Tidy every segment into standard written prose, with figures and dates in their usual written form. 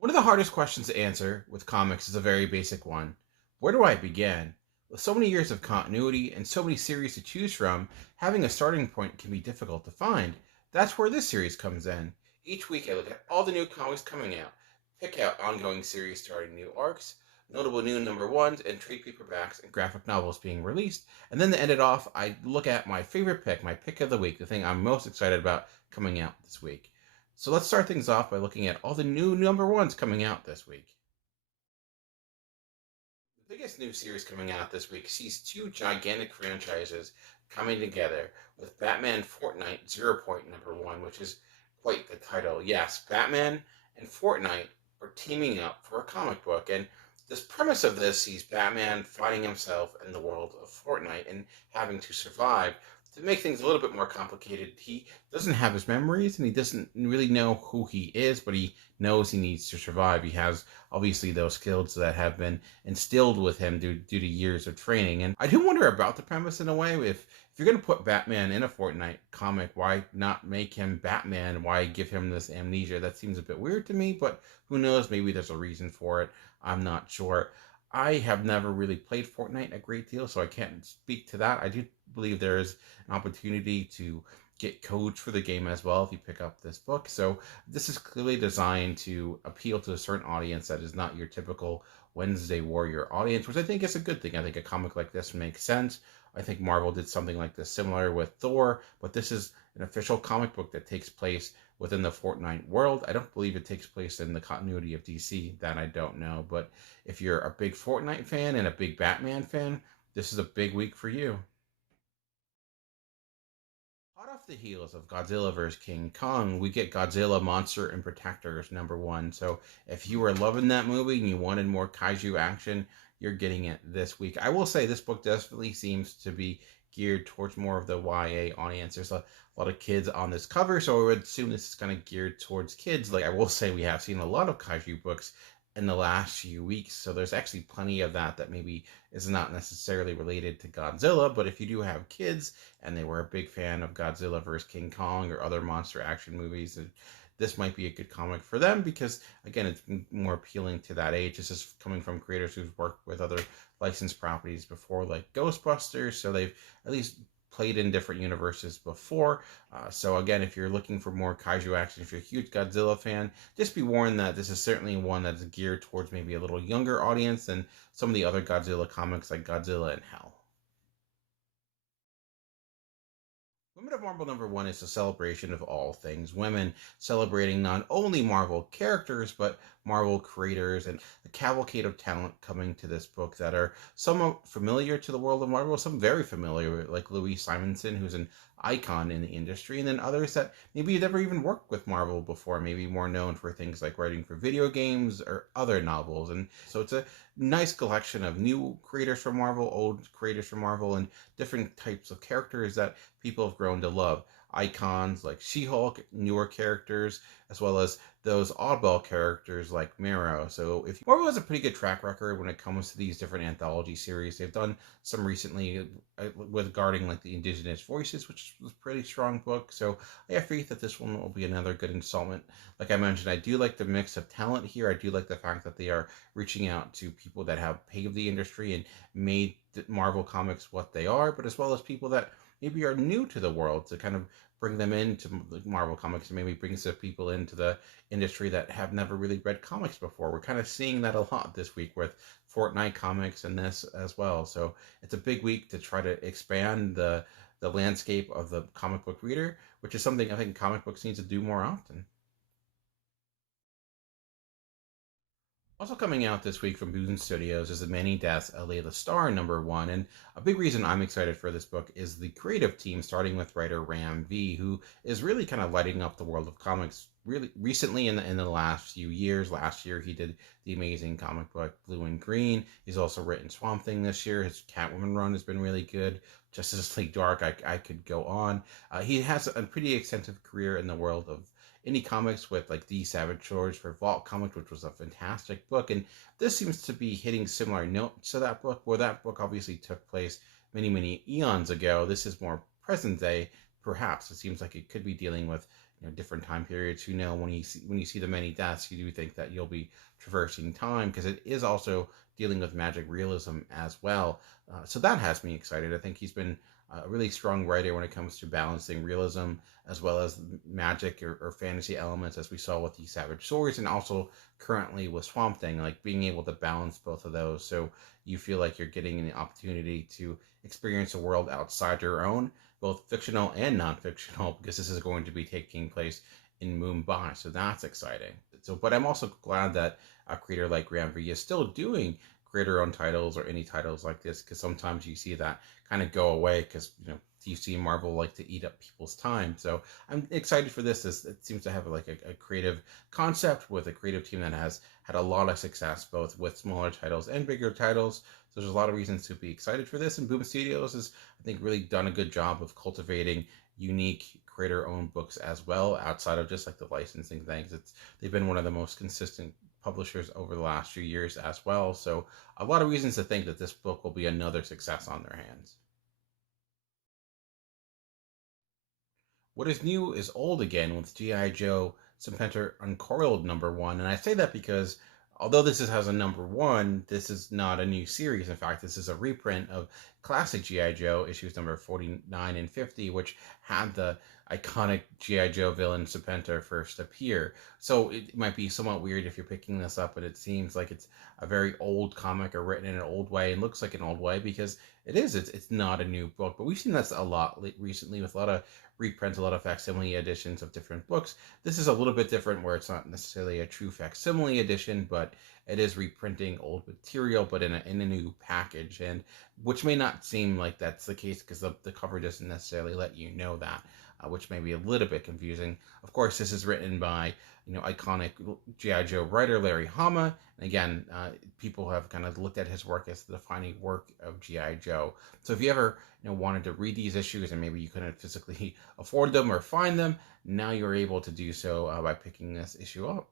One of the hardest questions to answer with comics is a very basic one. Where do I begin? With so many years of continuity and so many series to choose from, having a starting point can be difficult to find. That's where this series comes in. Each week I look at all the new comics coming out, pick out ongoing series starting new arcs, notable new number ones, and trade paperbacks and graphic novels being released. And then to end it off, I look at my favorite pick, my pick of the week, the thing I'm most excited about coming out this week. So let's start things off by looking at all the new number ones coming out this week. The biggest new series coming out this week sees two gigantic franchises coming together with Batman Fortnite Zero Point number one, which is quite the title. Yes, Batman and Fortnite are teaming up for a comic book, and this premise of this sees Batman finding himself in the world of Fortnite and having to survive. To make things a little bit more complicated, he doesn't have his memories and he doesn't really know who he is, but he knows he needs to survive. He has obviously those skills that have been instilled with him due to years of training. And I do wonder about the premise in a way. If you're going to put Batman in a Fortnite comic, why not make him Batman? Why give him this amnesia? That seems a bit weird to me, but who knows? Maybe there's a reason for it. I'm not sure. I have never really played Fortnite a great deal, so I can't speak to that. I do believe there is an opportunity to get codes for the game as well if you pick up this book. So this is clearly designed to appeal to a certain audience that is not your typical Wednesday Warrior audience, which I think is a good thing. I think a comic like this makes sense. I think Marvel did something like this similar with Thor, but this is an official comic book that takes place within the Fortnite world. I don't believe it takes place in the continuity of DC. That I don't know. But if you're a big Fortnite fan and a big Batman fan, this is a big week for you. Hot off the heels of Godzilla vs. King Kong, we get Godzilla Monster and Protectors number one. So if you were loving that movie and you wanted more kaiju action, you're getting it this week. I will say this book definitely seems to be geared towards more of the YA audience. There's a lot of kids on this cover, so I would assume this is kind of geared towards kids. Like I will say, we have seen a lot of kaiju books in the last few weeks, so there's actually plenty of that maybe is not necessarily related to Godzilla. But if you do have kids and they were a big fan of Godzilla vs. King Kong or other monster action movies, this might be a good comic for them because, again, it's more appealing to that age. This is coming from creators who've worked with other licensed properties before, like Ghostbusters, so they've at least played in different universes before. So again, if you're looking for more kaiju action, if you're a huge Godzilla fan, just be warned that this is certainly one that's geared towards maybe a little younger audience than some of the other Godzilla comics like Godzilla and Hell. Women of Marvel number one is a celebration of all things women, celebrating not only Marvel characters, but Marvel creators and a cavalcade of talent coming to this book that are somewhat familiar to the world of Marvel, some very familiar, like Louise Simonson, who's an icon in the industry, and then others that maybe never even worked with Marvel before, maybe more known for things like writing for video games or other novels. And so it's a nice collection of new creators from Marvel, old creators from Marvel, and different types of characters that people have grown to love. Icons like She-Hulk, newer characters, as well as those oddball characters like Miro. So if Marvel has a pretty good track record when it comes to these different anthology series, they've done some recently with guarding like the Indigenous Voices, which was a pretty strong book. So I have faith that this one will be another good installment. Like I mentioned, I do like the mix of talent here. I do like the fact that they are reaching out to people that have paved the industry and made Marvel comics what they are, but as well as people that maybe are new to the world to kind of bring them into Marvel comics and maybe bring some people into the industry that have never really read comics before. We're kind of seeing that a lot this week with Fortnite comics and this as well. So it's a big week to try to expand the landscape of the comic book reader, which is something I think comic books need to do more often. Also coming out this week from Boom Studios is The Many Deaths of Laila Starr number one, and a big reason I'm excited for this book is the creative team, starting with writer Ram V, who is really kind of lighting up the world of comics really recently in the last few years. Last year he did the amazing comic book Blue and Green. He's also written Swamp Thing this year. His Catwoman run has been really good. Justice League Dark, I could go on. He has a pretty extensive career in the world of indie comics with like The Savage George for Vault Comics, which was a fantastic book. And this seems to be hitting similar notes to that book, where that book obviously took place many, many eons ago. This is more present day, perhaps. It seems like it could be dealing with different time periods. When you see the many deaths, you do think that you'll be traversing time, because it is also dealing with magic realism as well. So that has me excited. I think he's been a really strong writer when it comes to balancing realism as well as magic or fantasy elements, as we saw with the Savage Swords, and also currently with Swamp Thing, like being able to balance both of those. So you feel like you're getting an opportunity to experience a world outside your own, both fictional and non-fictional, because this is going to be taking place in Mumbai. So that's exciting. So, but I'm also glad that a creator like Graham V is still doing creator-owned titles or any titles like this, because sometimes you see that kind of go away because DC and Marvel like to eat up people's time. So I'm excited for this. It seems to have like a creative concept with a creative team that has had a lot of success both with smaller titles and bigger titles. So there's a lot of reasons to be excited for this. And Boom Studios has, I think, really done a good job of cultivating unique creator-owned books as well, outside of just like the licensing things. They've been one of the most consistent publishers over the last few years as well. So a lot of reasons to think that this book will be another success on their hands. What is new is old again with G.I. Joe Serpentor Uncoiled #1. And I say that because although has a #1, this is not a new series. In fact, this is a reprint of classic G.I. Joe issues number 49 and 50, which had the iconic G.I. Joe villain Serpentor first appear. So it might be somewhat weird if you're picking this up, but it seems like it's a very old comic or written in an old way and looks like an old way, because it is. It's not a new book, but we've seen this a lot recently with a lot of reprints, a lot of facsimile editions of different books. This is a little bit different, where it's not necessarily a true facsimile edition, but it is reprinting old material, but in a new package, and which may not seem like that's the case because the cover doesn't necessarily let you know that, which may be a little bit confusing. Of course, this is written by iconic G.I. Joe writer Larry Hama, and again, people have kind of looked at his work as the defining work of G.I. Joe. So if you ever wanted to read these issues and maybe you couldn't physically afford them or find them, now you're able to do so by picking this issue up.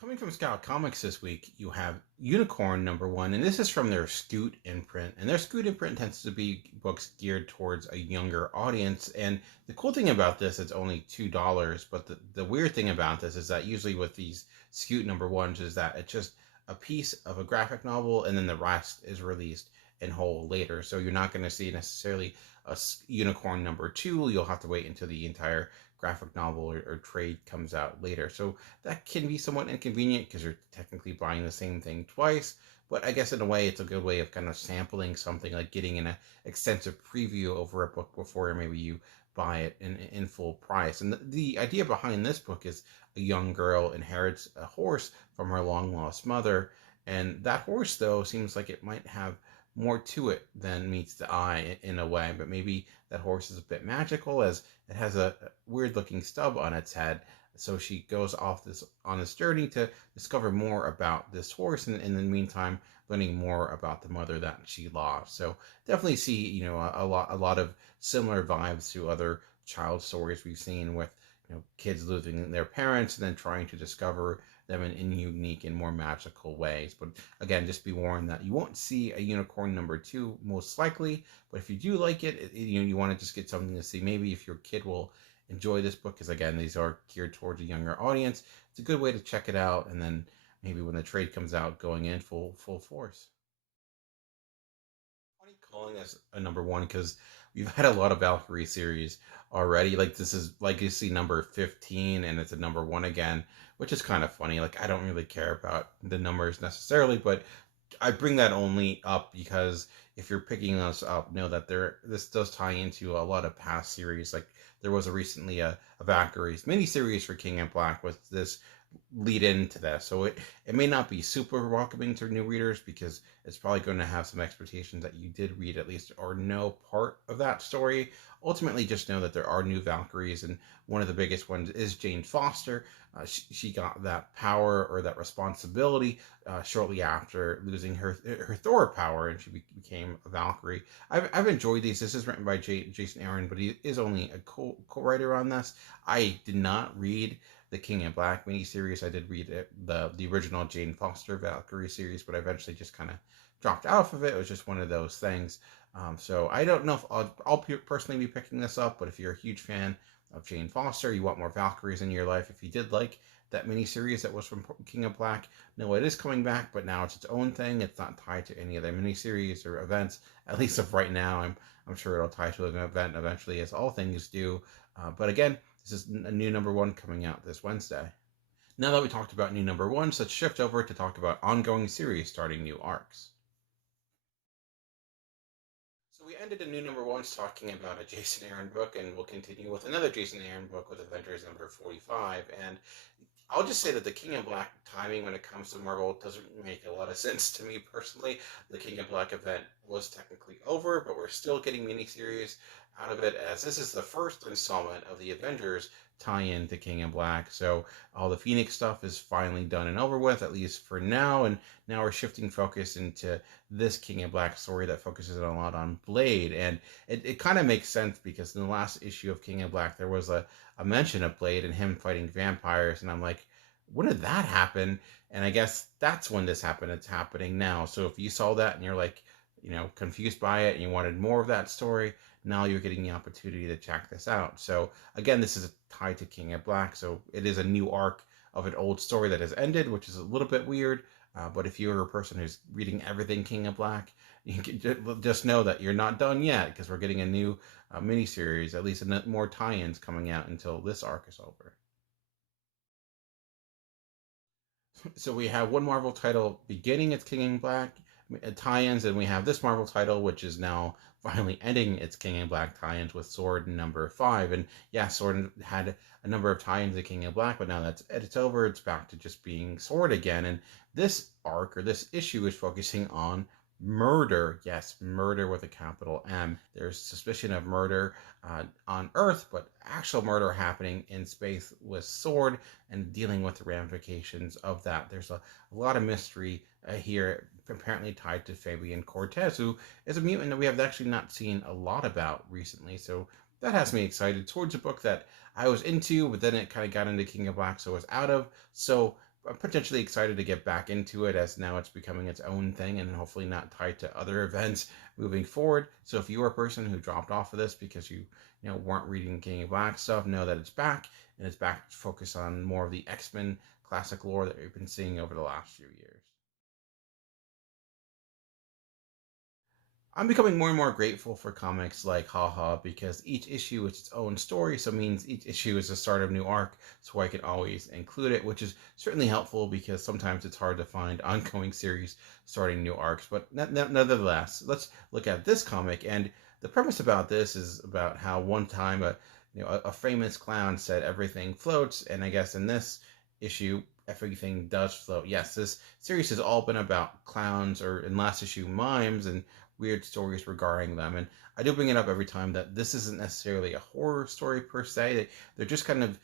Coming from Scout Comics this week, you have Unikorn #1, and this is from their Scoot imprint. And their Scoot imprint tends to be books geared towards a younger audience. And the cool thing about this, it's only $2. But the weird thing about this is that usually with these Scoot #1s is that it's just a piece of a graphic novel, and then the rest is released in whole later. So you're not going to see necessarily a Unikorn #2. You'll have to wait until the entire graphic novel or trade comes out later. So that can be somewhat inconvenient because you're technically buying the same thing twice. But I guess in a way, it's a good way of kind of sampling something, like getting an extensive preview over a book before maybe you buy it in full price. And the idea behind this book is a young girl inherits a horse from her long lost mother. And that horse, though, seems like it might have more to it than meets the eye in a way. But maybe that horse is a bit magical, as it has a weird looking stub on its head. So she goes off on this journey to discover more about this horse, and in the meantime, learning more about the mother that she lost. So definitely see a lot of similar vibes to other child stories we've seen with kids losing their parents and then trying to discover them in unique and more magical ways. But again, just be warned that you won't see a Unikorn #2 most likely. But if you do like it, you want to just get something to see. Maybe if your kid will enjoy this book, because again, these are geared towards a younger audience. It's a good way to check it out, and then maybe when the trade comes out, going in full force. Funny calling this a #1 because we've had a lot of Valkyrie series already. Like this is Legacy number 15, and it's a #1 again, which is kind of funny. Like I don't really care about the numbers necessarily, but I bring that only up because if you're picking us up, know that this does tie into a lot of past series. Like there was recently a Valkyries miniseries for King and Black with this lead into that. So it may not be super welcoming to new readers because it's probably going to have some expectations that you did read at least or know part of that story. Ultimately, just know that there are new Valkyries, and one of the biggest ones is Jane Foster. She got that power or that responsibility shortly after losing her Thor power, and she became a Valkyrie. I've enjoyed these. This is written by Jason Aaron, but he is only a co-writer on this. I did not read the King in Black miniseries. I did read the original Jane Foster Valkyrie series, but I eventually just kind of dropped out of it. It was just one of those things. So I don't know if I'll personally be picking this up, but if you're a huge fan of Jane Foster, you want more Valkyries in your life, if you did like that miniseries that was from King of Black, no, it is coming back, but now it's its own thing. It's not tied to any other miniseries or events, at least of right now. I'm sure it'll tie to an event eventually, as all things do. But again, this is a new number one coming out this Wednesday. Now that we talked about new number ones, let's shift over to talk about ongoing series starting new arcs. So we ended a new number ones talking about a Jason Aaron book, and we'll continue with another Jason Aaron book with Avengers number 45. And I'll just say that the King of Black timing when it comes to Marvel doesn't make a lot of sense to me personally. The King of Black event was technically over, but we're still getting miniseries out of it, as this is the first installment of the Avengers tie-in to King of Black. So all the Phoenix stuff is finally done and over with, at least for now, and now we're shifting focus into this King of Black story that focuses a lot on Blade. And it kind of makes sense because in the last issue of King of Black, there was a mention of Blade and him fighting vampires, and I'm like, when did that happen? And I guess that's when this happened. It's happening now. So if you saw that and you're like, confused by it and you wanted more of that story, now you're getting the opportunity to check this out. So again, this is tied to King of Black, so it is a new arc of an old story that has ended, which is a little bit weird. But if you're a person who's reading everything King of Black, you can just know that you're not done yet, because we're getting a new miniseries, at least more tie-ins coming out until this arc is over. So we have one Marvel title beginning its King in Black tie-ins, and we have this Marvel title, which is now finally ending its King in Black tie-ins with Sword number 5. And yeah, Sword had a number of tie-ins to King in Black, but now that's it's over. It's back to just being Sword again. And this arc, or this issue, is focusing on murder. Yes, murder with a capital M. There's suspicion of murder on Earth, but actual murder happening in space with Sword and dealing with the ramifications of that. There's a lot of mystery here, apparently tied to Fabian Cortez, who is a mutant that we have actually not seen a lot about recently. So that has me excited towards a book that I was into, but then it kind of got into King of Black, so I was out of. So I'm potentially excited to get back into it, as now it's becoming its own thing and hopefully not tied to other events moving forward. So if you are a person who dropped off of this because you weren't reading King of Black stuff, know that it's back, and it's back to focus on more of the X-Men classic lore that we've been seeing over the last few years. I'm becoming more and more grateful for comics like Haha, because each issue is its own story, so it means each issue is the start of a new arc, so I can always include it, which is certainly helpful because sometimes it's hard to find ongoing series starting new arcs. But nevertheless, let's look at this comic. And the premise about this is about how one time a famous clown said everything floats, and I guess in this issue everything does float. Yes, this series has all been about clowns, or in last issue mimes, and weird stories regarding them. And I do bring it up every time that this isn't necessarily a horror story per se. They're just kind of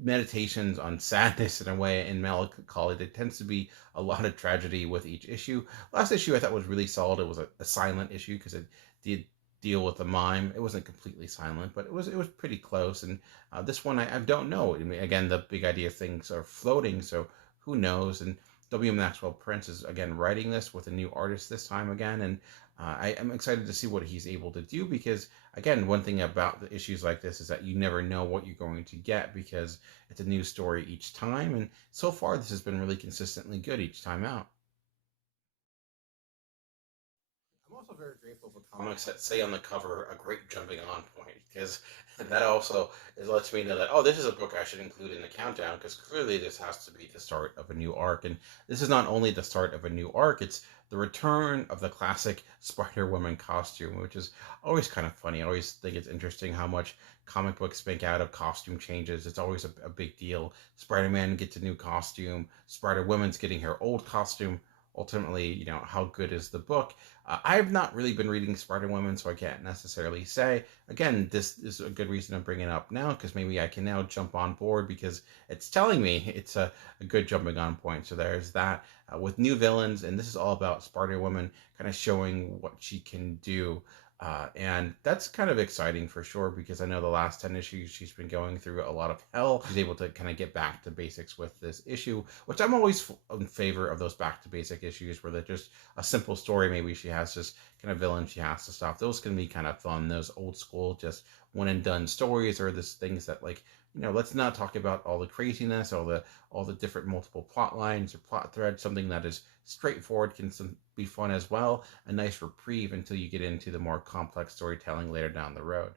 meditations on sadness in a way, and melancholy. There tends to be a lot of tragedy with each issue. Last issue I thought was really solid. It was a silent issue because it did deal with the mime. It wasn't completely silent, but it was pretty close. And this one I don't know. I mean, again, the big idea of things are floating, so who knows? And W. Maxwell Prince is again writing this with a new artist this time again, and I am excited to see what he's able to do, because again, one thing about the issues like this is that you never know what you're going to get, because it's a new story each time, and so far this has been really consistently good each time out. I'm also very grateful for comics that say on the cover a great jumping on point, because that also lets me know that, oh, this is a book I should include in the countdown, because clearly this has to be the start of a new arc. And this is not only the start of a new arc, it's the return of the classic Spider Woman costume, which is always kind of funny. I always think it's interesting how much comic books make out of costume changes. It's always a big deal. Spider Man gets a new costume, Spider Woman's getting her old costume. Ultimately, how good is the book? I've not really been reading Spider Woman, so I can't necessarily say. Again, this is a good reason to bring it up now, because maybe I can now jump on board, because it's telling me it's a good jumping on point. So there's that with new villains, and this is all about Spider Woman kind of showing what she can do. And that's kind of exciting for sure, because I know the last 10 issues she's been going through a lot of hell. She's able to kind of get back to basics with this issue, which I'm always in favor of, those back to basic issues where they're just a simple story. Maybe she has just kind of villain she has to stop. Those can be kind of fun. Those old school, just one and done stories, or this things that, like, let's not talk about all the craziness, all the different multiple plot lines or plot threads. Something that is straightforward can be fun as well. A nice reprieve until you get into the more complex storytelling later down the road.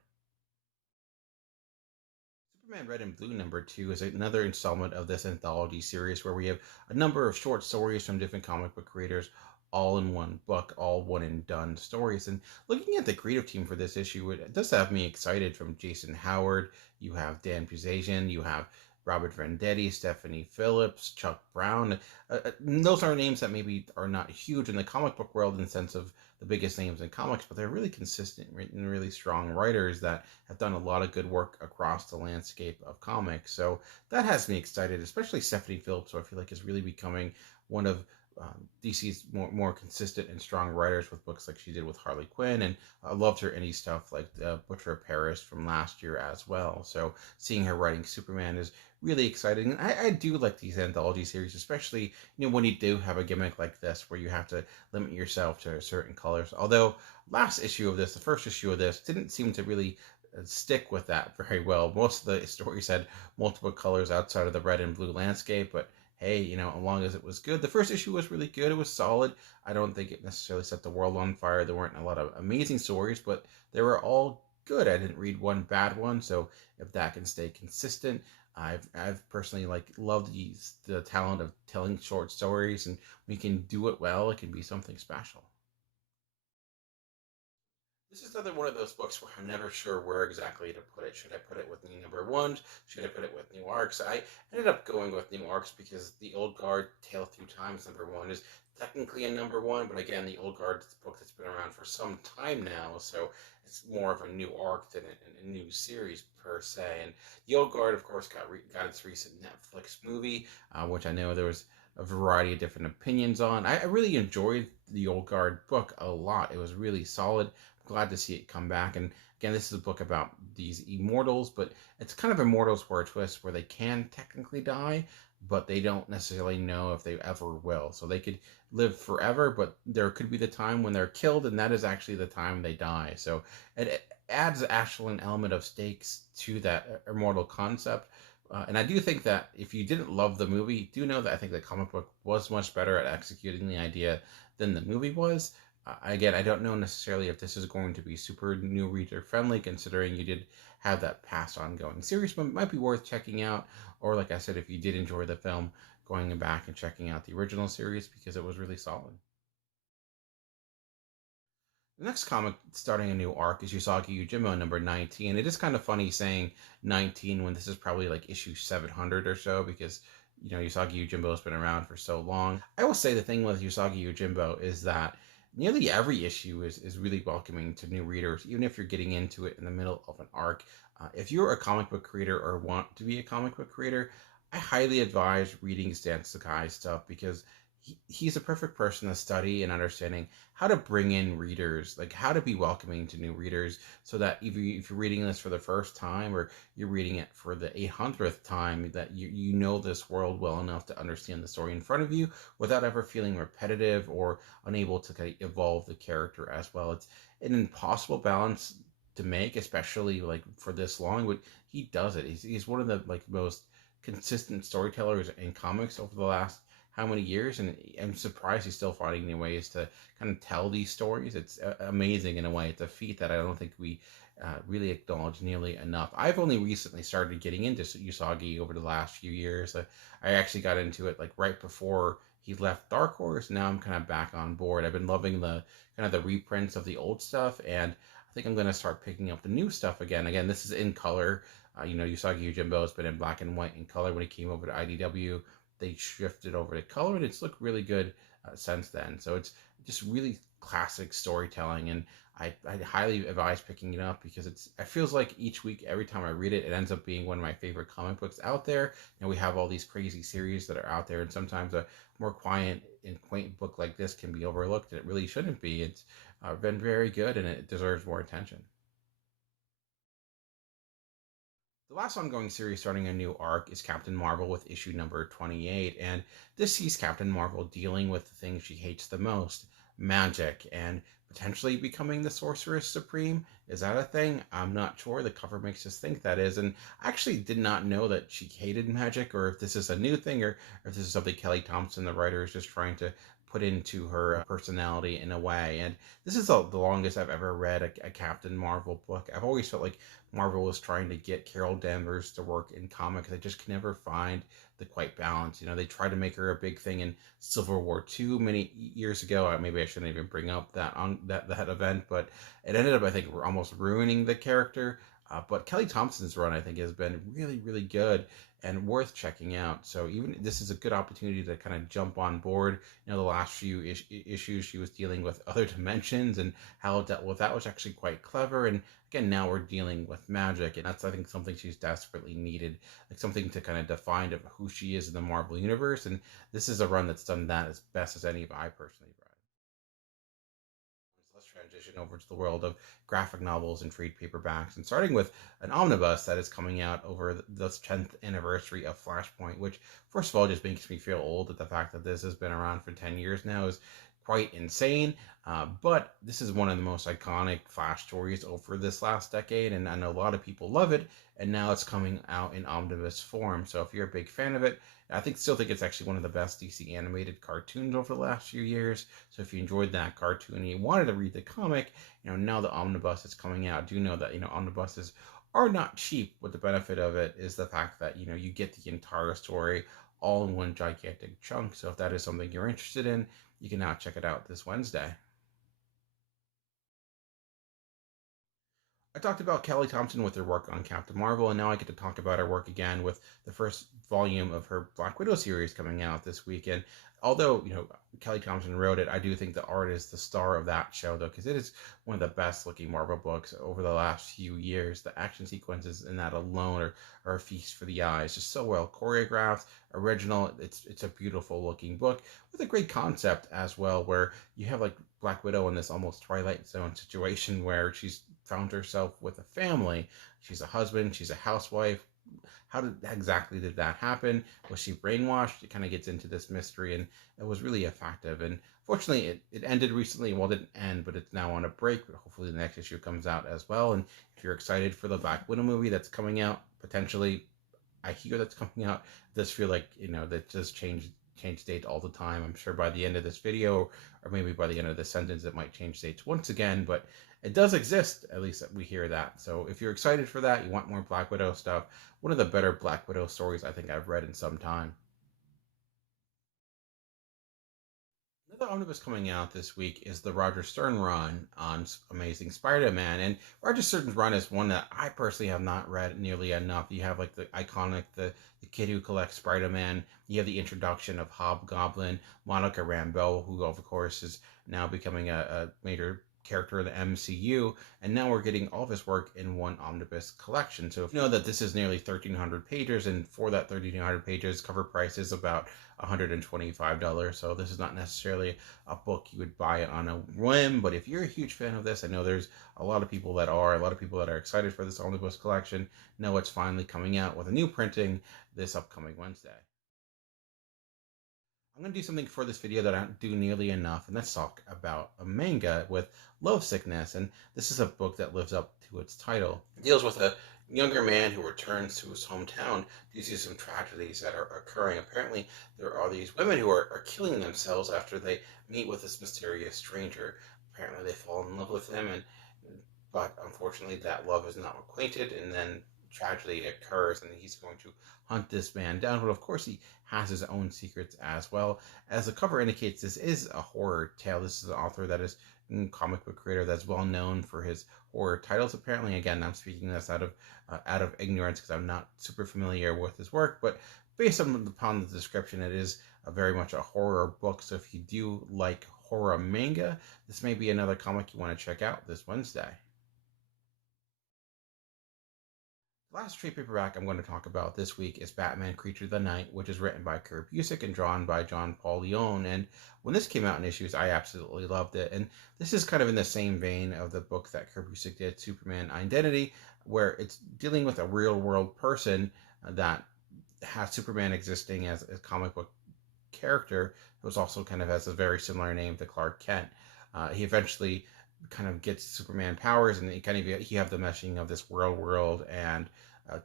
Superman Red and Blue #2 is another installment of this anthology series where we have a number of short stories from different comic book creators all in one book, all one and done stories. And looking at the creative team for this issue, it does have me excited. From Jason Howard, you have Dan Puzazian, you have Robert Vendetti, Stephanie Phillips, Chuck Brown. Those are names that maybe are not huge in the comic book world in the sense of the biggest names in comics, but they're really consistent and really strong writers that have done a lot of good work across the landscape of comics. So that has me excited, especially Stephanie Phillips, who I feel like is really becoming one of DC's more consistent and strong writers with books like she did with Harley Quinn, and I loved her indie stuff like Butcher of Paris from last year as well. So seeing her writing Superman is really exciting. And I do like these anthology series, especially when you do have a gimmick like this where you have to limit yourself to certain colors. Although the first issue of this, didn't seem to really stick with that very well. Most of the stories had multiple colors outside of the red and blue landscape, but hey, as long as it was good. The first issue was really good. It was solid. I don't think it necessarily set the world on fire. There weren't a lot of amazing stories, but they were all good. I didn't read one bad one. So if that can stay consistent, I've personally loved the talent of telling short stories, and we can do it well. It can be something special. This is another one of those books where I'm never sure where exactly to put it. Should I put it with new number one? Should I put it with new arcs? I ended up going with new arcs because the Old Guard Tale Through Times #1 is technically a number one, but again, the Old Guard is a book that's been around for some time now, so it's more of a new arc than a new series per se. And the Old Guard, of course, got its recent Netflix movie, which I know there was a variety of different opinions on. I really enjoyed the Old Guard book a lot. It was really solid. Glad to see it come back. And again, this is a book about these immortals, but it's kind of immortals for a twist where they can technically die, but they don't necessarily know if they ever will. So they could live forever, but there could be the time when they're killed, and that is actually the time they die. So it adds actually an element of stakes to that immortal concept. And I do think that if you didn't love the movie, do know that I think the comic book was much better at executing the idea than the movie was. Again, I don't know necessarily if this is going to be super new reader friendly, considering you did have that past ongoing series, but it might be worth checking out. Or, like I said, if you did enjoy the film, going back and checking out the original series because it was really solid. The next comic starting a new arc is Usagi Yojimbo #19. It is kind of funny saying 19 when this is probably like issue 700 or so, because Usagi Yojimbo has been around for so long. I will say the thing with Usagi Yojimbo is that nearly every issue is really welcoming to new readers, even if you're getting into it in the middle of an arc. If you're a comic book creator or want to be a comic book creator, I highly advise reading Stan Sakai stuff, because he's a perfect person to study and understanding how to bring in readers, like how to be welcoming to new readers, so that if you're reading this for the first time or you're reading it for the 800th time, that you know this world well enough to understand the story in front of you without ever feeling repetitive or unable to kind of evolve the character as well. It's an impossible balance to make, especially like for this long, but he does it. He's one of the most consistent storytellers in comics over the last how many years, and I'm surprised he's still finding new ways to kind of tell these stories. It's amazing in a way. It's a feat that I don't think we really acknowledge nearly enough. I've only recently started getting into Usagi over the last few years. I actually got into it like right before he left Dark Horse. Now I'm kind of back on board. I've been loving the kind of the reprints of the old stuff, and I think I'm going to start picking up the new stuff again. Again, this is in color. Usagi Yojimbo has been in black and white and color when he came over to IDW. They shifted over to color, and it's looked really good since then. So it's just really classic storytelling, and I highly advise picking it up because it feels like each week, every time I read it, it ends up being one of my favorite comic books out there. And we have all these crazy series that are out there, and sometimes a more quiet and quaint book like this can be overlooked, and it really shouldn't be. It's been very good, and it deserves more attention. The last ongoing series starting a new arc is Captain Marvel with issue number 28, and this sees Captain Marvel dealing with the thing she hates the most, magic, and potentially becoming the Sorceress Supreme. Is that a thing? I'm not sure. The cover makes us think that is, and I actually did not know that she hated magic, or if this is a new thing, or if this is something Kelly Thompson, the writer, is just trying to put into her personality in a way. And this is the longest I've ever read a Captain Marvel book. I've always felt like Marvel was trying to get Carol Danvers to work in comics. They just can never find the quite balance. You know, they tried to make her a big thing in Civil War II many years ago. Maybe I shouldn't even bring up that on that event, but it ended up, I think, almost ruining the character. But Kelly Thompson's run, I think, has been really, really good and worth checking out. So even this is a good opportunity to kind of jump on board. You know, the last few issues she was dealing with other dimensions and how it dealt with that was actually quite clever. And again, now we're dealing with magic, and that's, I think, something she's desperately needed, like something to kind of define who she is in the Marvel universe. And this is a run that's done that as best as any of I personally read. Let's transition over to the world of graphic novels and trade paperbacks, and starting with an omnibus that is coming out over the 10th anniversary of Flashpoint, which, first of all, just makes me feel old at the fact that this has been around for 10 years now is quite insane. But this is one of the most iconic Flash stories over this last decade, and I know a lot of people love it, and now it's coming out in omnibus form. So if you're a big fan of it, still think it's actually one of the best DC animated cartoons over the last few years. So if you enjoyed that cartoon and you wanted to read the comic, now the omnibus is coming out. Do know that omnibuses are not cheap, but the benefit of it is the fact that you get the entire story all in one gigantic chunk. So if that is something you're interested in, you can now check it out this Wednesday. I talked about Kelly Thompson with her work on Captain Marvel, and now I get to talk about her work again with the first volume of her Black Widow series coming out this weekend. Although, Kelly Thompson wrote it, I do think the art is the star of that show, though, because it is one of the best looking Marvel books over the last few years. The action sequences in that alone are a feast for the eyes. Just so well choreographed, original. It's a beautiful looking book with a great concept as well, where you have like Black Widow in this almost Twilight Zone situation where she's found herself with a family. She's a husband, she's a housewife. Exactly did that happen? Was she brainwashed? It kind of gets into this mystery, and it was really effective. And fortunately, it ended recently. Well, it didn't end, but it's now on a break. But hopefully, the next issue comes out as well. And if you're excited for the Black Widow movie that's coming out, potentially, I hear that's coming out. It does feel like that just change date all the time. I'm sure by the end of this video, or maybe by the end of this sentence, it might change dates once again. But it does exist. At least we hear that. So if you're excited for that, you want more Black Widow stuff. One of the better Black Widow stories I think I've read in some time. Another omnibus coming out this week is the Roger Stern run on Amazing Spider-Man, and Roger Stern's run is one that I personally have not read nearly enough. You have like the iconic the kid who collects Spider-Man. You have the introduction of Hobgoblin, Monica Rambeau, who of course is now becoming a major character in the MCU, and now we're getting all of his work in one omnibus collection. So if you know that this is nearly 1,300 pages, and for that 1,300 pages, cover price is about $125. So this is not necessarily a book you would buy on a whim, but if you're a huge fan of this, I know there's a lot of people that are excited for this omnibus collection, know it's finally coming out with a new printing this upcoming Wednesday. I'm going to do something for this video that I don't do nearly enough, and let's talk about a manga with Lovesickness. And this is a book that lives up to its title. It deals with a younger man who returns to his hometown due to some tragedies that are occurring. Apparently, there are these women who are killing themselves after they meet with this mysterious stranger. Apparently, they fall in love with him, but unfortunately, that love is not acquainted, and then tragedy occurs, and he's going to hunt this man down. But of course, he has his own secrets as well. As the cover indicates, this is a horror tale. This is an author that is a comic book creator that's well known for his horror titles. Apparently, again, I'm speaking this out of ignorance because I'm not super familiar with his work, but based upon the description, it is very much a horror book. So if you do like horror manga, this may be another comic you want to check out this Wednesday. The last trade paperback I'm going to talk about this week is Batman Creature of the Night, which is written by Kurt Busiek and drawn by John Paul Leon. And when this came out in issues, I absolutely loved it. And this is kind of in the same vein of the book that Kurt Busiek did, Superman Identity, where it's dealing with a real world person that has Superman existing as a comic book character who also kind of has a very similar name to Clark Kent. He eventually kind of gets Superman powers, and you have the meshing of this world and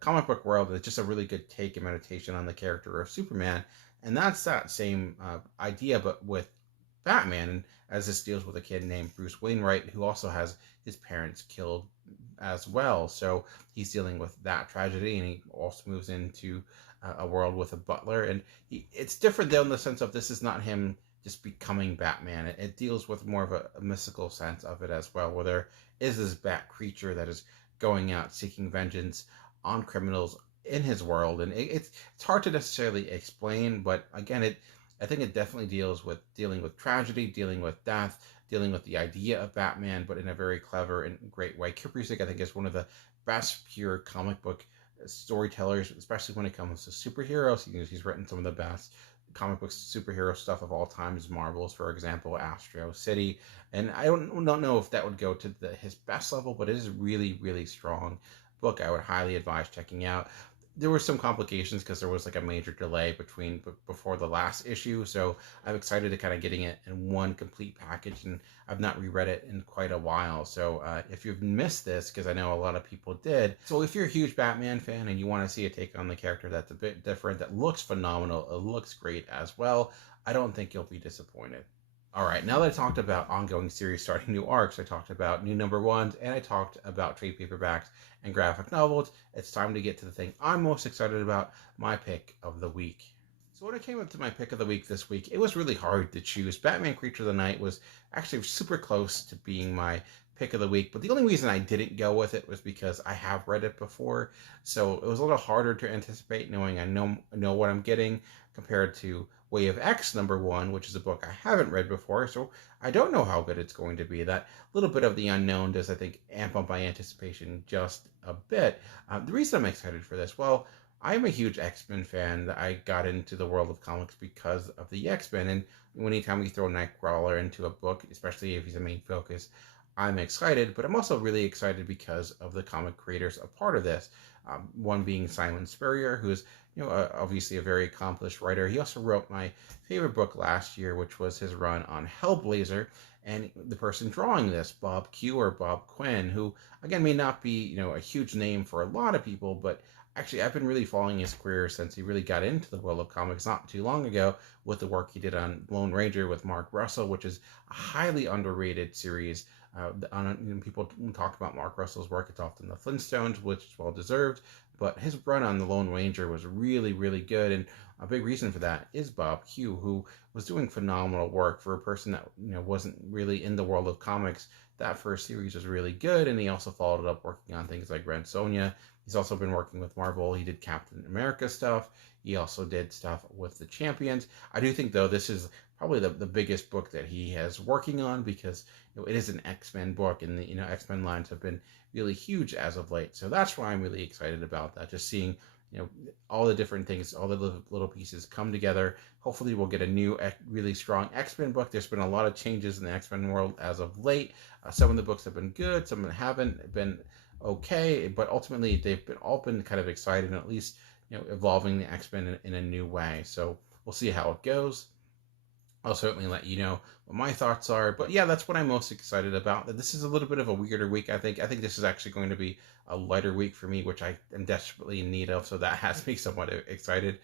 comic book world. It's just a really good take and meditation on the character of Superman, and that's that same idea, but with Batman, as this deals with a kid named Bruce Wainwright, who also has his parents killed as well. So he's dealing with that tragedy, and he also moves into a world with a butler. And it's different though in the sense of this is not him just becoming Batman. It deals with more of a mystical sense of it as well, where there is this bat creature that is going out seeking vengeance on criminals in his world. And it's hard to necessarily explain, but again, I think it definitely dealing with tragedy, dealing with death, dealing with the idea of Batman, but in a very clever and great way. Kurt Busiek, I think, is one of the best pure comic book storytellers, especially when it comes to superheroes. He's written some of the best comic book superhero stuff of all time, is Marvel's, for example, Astro City. And I don't know if that would go to his best level, but it is a really, really strong book. I would highly advise checking out. There were some complications because there was like a major delay before the last issue, so I'm excited to kind of getting it in one complete package, and I've not reread it in quite a while. So if you've missed this, because I know a lot of people did, so if you're a huge Batman fan and you want to see a take on the character that's a bit different, that looks phenomenal, it looks great as well, I don't think you'll be disappointed. All right, now that I talked about ongoing series starting new arcs, I talked about new number ones, and I talked about trade paperbacks and graphic novels, it's time to get to the thing I'm most excited about, my pick of the week. So when it came up to my pick of the week this week, it was really hard to choose. Batman Creature of the Night was actually super close to being my pick of the week, but the only reason I didn't go with it was because I have read it before, so it was a little harder to anticipate knowing I know what I'm getting compared to Way of X #1, which is a book I haven't read before, so I don't know how good it's going to be. That little bit of the unknown does, I think, amp up my anticipation just a bit. The reason I'm excited for this, well, I'm a huge X-Men fan. I got into the world of comics because of the X-Men, and anytime we throw Nightcrawler into a book, especially if he's a main focus, I'm excited, but I'm also really excited because of the comic creators a part of this. One being Simon Spurrier, who's obviously a very accomplished writer. He also wrote my favorite book last year, which was his run on Hellblazer. And the person drawing this, Bob Q or Bob Quinn, who again may not be a huge name for a lot of people, but actually I've been really following his career since he really got into the world of comics not too long ago with the work he did on Lone Ranger with Mark Russell, which is a highly underrated series. People talk about Mark Russell's work, it's often the Flintstones, which is well deserved, but his run on the Lone Ranger was really, really good, and a big reason for that is Bob Q, who was doing phenomenal work for a person that wasn't really in the world of comics. That first series was really good, and he also followed it up working on things like Red Sonja. He's also been working with Marvel. He did Captain America stuff. He also did stuff with the Champions. I do think, though, this is probably the biggest book that he has working on, because it is an X-Men book, and the X-Men lines have been really huge as of late. So that's why I'm really excited about that. Just seeing all the different things, all the little pieces come together. Hopefully we'll get a new, really strong X-Men book. There's been a lot of changes in the X-Men world as of late. Some of the books have been good, some haven't been okay, but ultimately they've all been kind of exciting, at least evolving the X-Men in a new way. So we'll see how it goes. I'll certainly let you know what my thoughts are. But yeah, that's what I'm most excited about. This is a little bit of a weirder week, I think. I think this is actually going to be a lighter week for me, which I am desperately in need of. So that has me somewhat excited.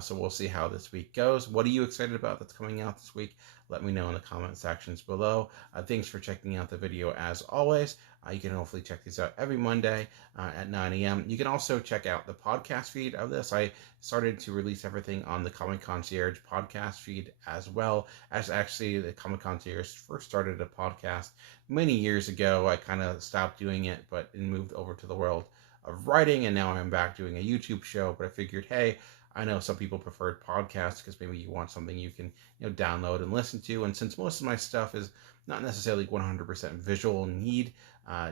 So we'll see how this week goes. What are you excited about that's coming out this week? Let me know in the comment sections below. Thanks for checking out the video as always. You can hopefully check these out every Monday at 9 a.m. You can also check out the podcast feed of this. I started to release everything on the Comic Concierge podcast feed as well, as actually the Comic Concierge first started a podcast many years ago. I kind of stopped doing it, but moved over to the world of writing, and now I'm back doing a YouTube show. But I figured, hey, I know some people preferred podcasts because maybe you want something you can download and listen to. And since most of my stuff is not necessarily 100% visual need,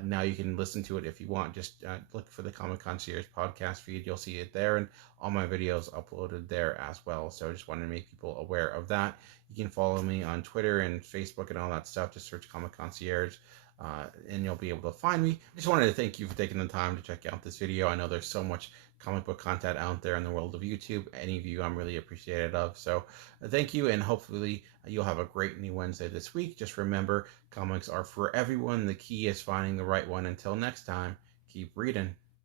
now you can listen to it if you want. Just look for the Comic Concierge podcast feed. You'll see it there, and all my videos uploaded there as well. So I just wanted to make people aware of that. You can follow me on Twitter and Facebook and all that stuff. Just search Comic Concierge. And you'll be able to find me. Just wanted to thank you for taking the time to check out this video. I know there's so much comic book content out there in the world of YouTube. Any of you I'm really appreciative of. So thank you, and hopefully you'll have a great new Wednesday this week. Just remember, comics are for everyone. The key is finding the right one. Until next time, keep reading.